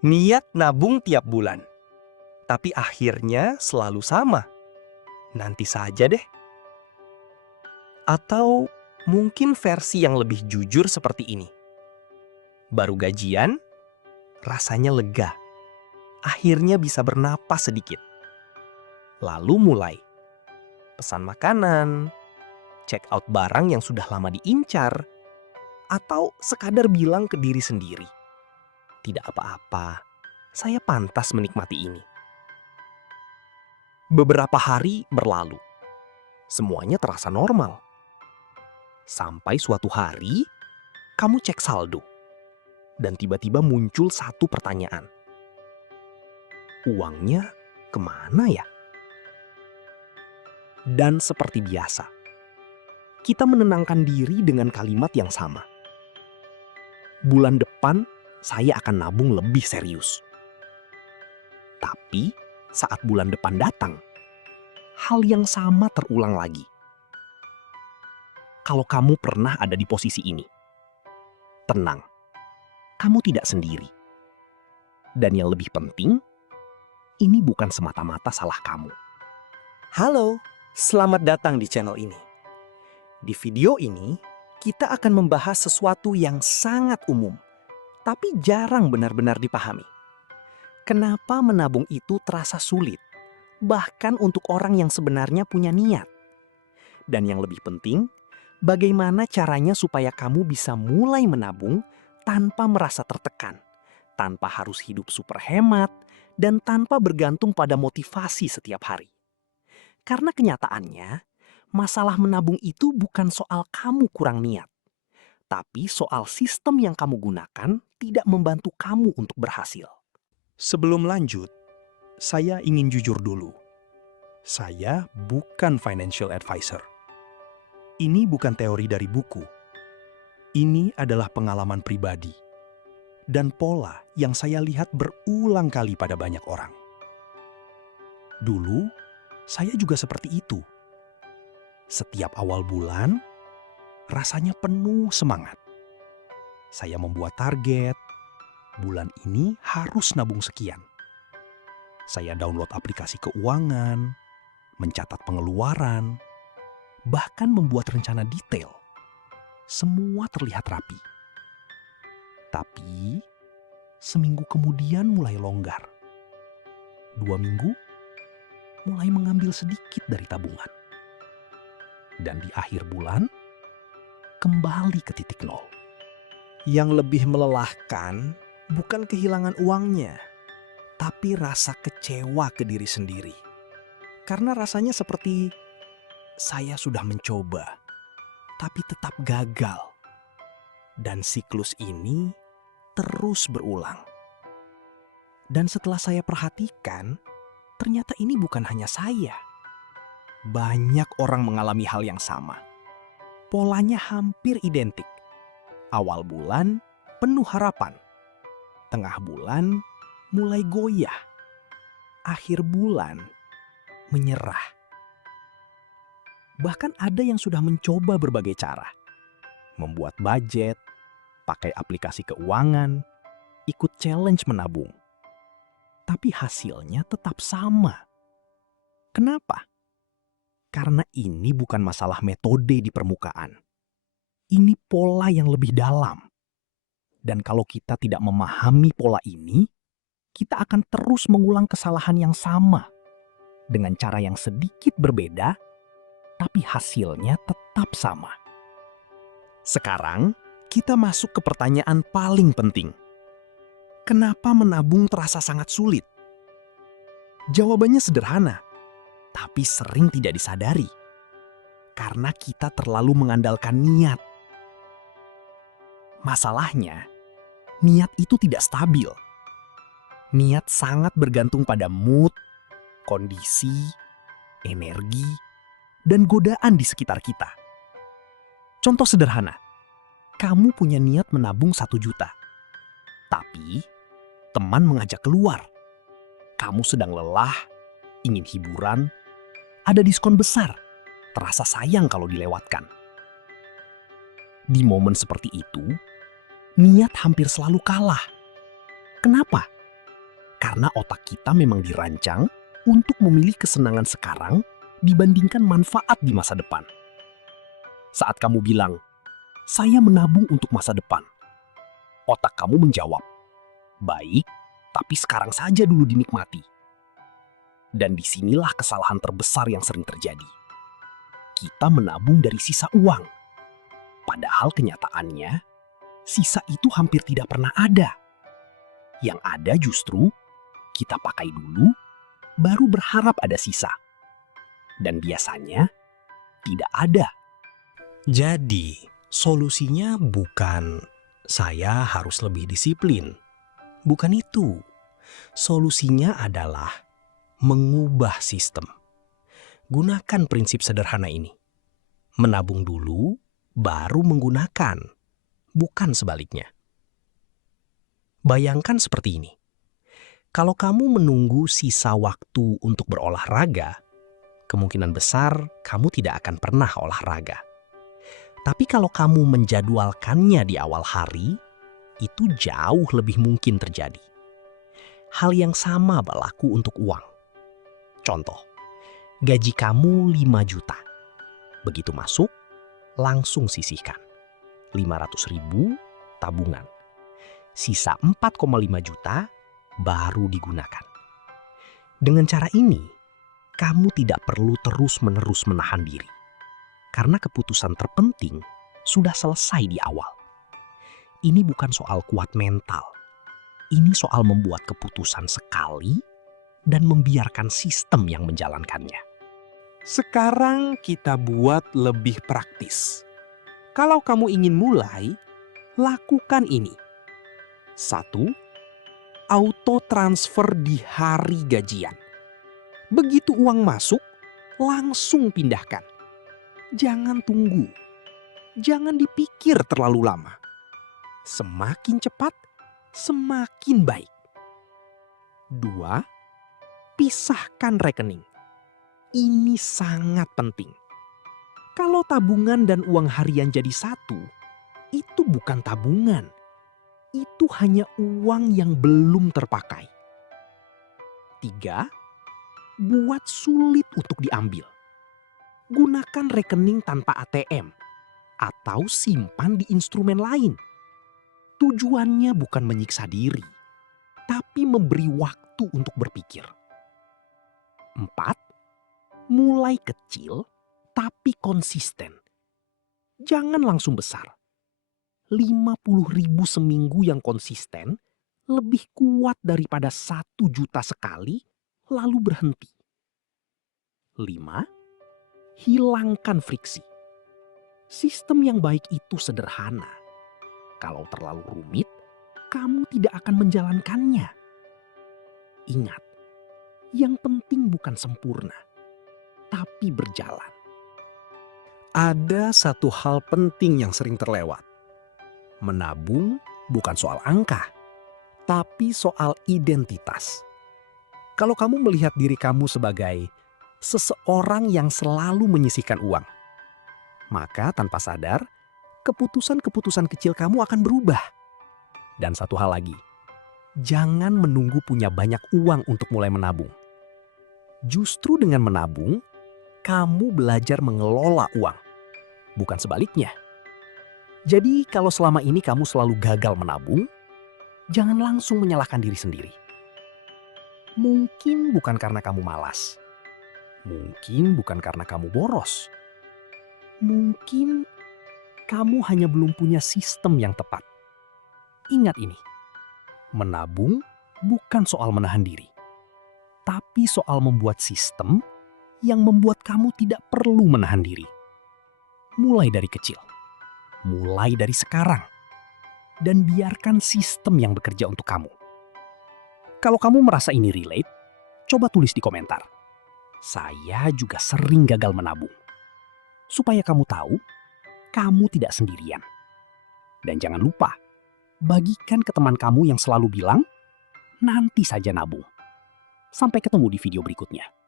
Niat nabung tiap bulan, tapi akhirnya selalu sama. Nanti saja deh. Atau mungkin versi yang lebih jujur seperti ini. Baru gajian, rasanya lega. Akhirnya bisa bernapas sedikit. Lalu mulai. Pesan makanan, check out barang yang sudah lama diincar, atau sekadar bilang ke diri sendiri, tidak apa-apa, saya pantas menikmati ini. Beberapa hari berlalu. Semuanya terasa normal. Sampai suatu hari, kamu cek saldo. Dan tiba-tiba muncul satu pertanyaan. Uangnya kemana ya? Dan seperti biasa, kita menenangkan diri dengan kalimat yang sama. Bulan depan, saya akan nabung lebih serius. Tapi saat bulan depan datang, hal yang sama terulang lagi. Kalau kamu pernah ada di posisi ini, tenang, kamu tidak sendiri. Dan yang lebih penting, ini bukan semata-mata salah kamu. Halo, selamat datang di channel ini. Di video ini, kita akan membahas sesuatu yang sangat umum, tapi jarang benar-benar dipahami. Kenapa menabung itu terasa sulit, bahkan untuk orang yang sebenarnya punya niat? Dan yang lebih penting, bagaimana caranya supaya kamu bisa mulai menabung tanpa merasa tertekan, tanpa harus hidup super hemat, dan tanpa bergantung pada motivasi setiap hari. Karena kenyataannya, masalah menabung itu bukan soal kamu kurang niat, tapi soal sistem yang kamu gunakan tidak membantu kamu untuk berhasil. Sebelum lanjut, saya ingin jujur dulu. Saya bukan financial advisor. Ini bukan teori dari buku. Ini adalah pengalaman pribadi dan pola yang saya lihat berulang kali pada banyak orang. Dulu, saya juga seperti itu. Setiap awal bulan, rasanya penuh semangat. Saya membuat target, bulan ini harus nabung sekian. Saya download aplikasi keuangan, mencatat pengeluaran, bahkan membuat rencana detail. Semua terlihat rapi. Tapi, seminggu kemudian mulai longgar. 2 minggu, mulai mengambil sedikit dari tabungan. Dan di akhir bulan, kembali ke titik nol. Yang lebih melelahkan bukan kehilangan uangnya, tapi rasa kecewa ke diri sendiri. Karena rasanya seperti saya sudah mencoba, tapi tetap gagal. Dan siklus ini terus berulang. Dan setelah saya perhatikan, ternyata ini bukan hanya saya. Banyak orang mengalami hal yang sama. Polanya hampir identik. Awal bulan penuh harapan. Tengah bulan mulai goyah. Akhir bulan menyerah. Bahkan ada yang sudah mencoba berbagai cara. Membuat budget, pakai aplikasi keuangan, ikut challenge menabung. Tapi hasilnya tetap sama. Kenapa? Karena ini bukan masalah metode di permukaan. Ini pola yang lebih dalam. Dan kalau kita tidak memahami pola ini, kita akan terus mengulang kesalahan yang sama. Dengan cara yang sedikit berbeda, tapi hasilnya tetap sama. Sekarang, kita masuk ke pertanyaan paling penting. Kenapa menabung terasa sangat sulit? Jawabannya sederhana, tapi sering tidak disadari. Karena kita terlalu mengandalkan niat. Masalahnya, niat itu tidak stabil. Niat sangat bergantung pada mood, kondisi, energi, dan godaan di sekitar kita. Contoh sederhana, kamu punya niat menabung 1 juta. Tapi, teman mengajak keluar. Kamu sedang lelah, ingin hiburan, ada diskon besar, terasa sayang kalau dilewatkan. Di momen seperti itu, niat hampir selalu kalah. Kenapa? Karena otak kita memang dirancang untuk memilih kesenangan sekarang dibandingkan manfaat di masa depan. Saat kamu bilang, "Saya menabung untuk masa depan," otak kamu menjawab, "Baik, tapi sekarang saja dulu dinikmati." Dan disinilah kesalahan terbesar yang sering terjadi. Kita menabung dari sisa uang. Padahal kenyataannya, sisa itu hampir tidak pernah ada. Yang ada justru, kita pakai dulu, baru berharap ada sisa. Dan biasanya, tidak ada. Jadi, solusinya bukan saya harus lebih disiplin. Bukan itu. Solusinya adalah mengubah sistem. Gunakan prinsip sederhana ini. Menabung dulu, baru menggunakan. Bukan sebaliknya. Bayangkan seperti ini. Kalau kamu menunggu sisa waktu untuk berolahraga, kemungkinan besar kamu tidak akan pernah olahraga. Tapi kalau kamu menjadwalkannya di awal hari, itu jauh lebih mungkin terjadi. Hal yang sama berlaku untuk uang. Contoh, gaji kamu 5 juta. Begitu masuk, langsung sisihkan. 500.000 tabungan. Sisa 4,5 juta baru digunakan. Dengan cara ini, kamu tidak perlu terus-menerus menahan diri. Karena keputusan terpenting sudah selesai di awal. Ini bukan soal kuat mental. Ini soal membuat keputusan sekali dan membiarkan sistem yang menjalankannya. Sekarang kita buat lebih praktis. Kalau kamu ingin mulai, lakukan ini. 1. Auto transfer di hari gajian. Begitu uang masuk, langsung pindahkan. Jangan tunggu. Jangan dipikir terlalu lama. Semakin cepat, semakin baik. 2. Pisahkan rekening. Ini sangat penting. Kalau tabungan dan uang harian jadi satu, itu bukan tabungan. Itu hanya uang yang belum terpakai. 3. Buat sulit untuk diambil. Gunakan rekening tanpa ATM atau simpan di instrumen lain. Tujuannya bukan menyiksa diri, tapi memberi waktu untuk berpikir. 4. Mulai kecil tapi konsisten. Jangan langsung besar. 50.000 seminggu yang konsisten lebih kuat daripada 1 juta sekali lalu berhenti. 5. Hilangkan friksi. Sistem yang baik itu sederhana. Kalau terlalu rumit, kamu tidak akan menjalankannya. Ingat, yang penting bukan sempurna, tapi berjalan. Ada satu hal penting yang sering terlewat. Menabung bukan soal angka, tapi soal identitas. Kalau kamu melihat diri kamu sebagai seseorang yang selalu menyisihkan uang, maka tanpa sadar, keputusan-keputusan kecil kamu akan berubah. Dan satu hal lagi, jangan menunggu punya banyak uang untuk mulai menabung. Justru dengan menabung, kamu belajar mengelola uang, bukan sebaliknya. Jadi kalau selama ini kamu selalu gagal menabung, jangan langsung menyalahkan diri sendiri. Mungkin bukan karena kamu malas. Mungkin bukan karena kamu boros. Mungkin kamu hanya belum punya sistem yang tepat. Ingat ini, menabung bukan soal menahan diri, tapi soal membuat sistem yang membuat kamu tidak perlu menahan diri. Mulai dari kecil. Mulai dari sekarang. Dan biarkan sistem yang bekerja untuk kamu. Kalau kamu merasa ini relate, coba tulis di komentar. Saya juga sering gagal menabung. Supaya kamu tahu, kamu tidak sendirian. Dan jangan lupa, bagikan ke teman kamu yang selalu bilang, nanti saja nabung. Sampai ketemu di video berikutnya.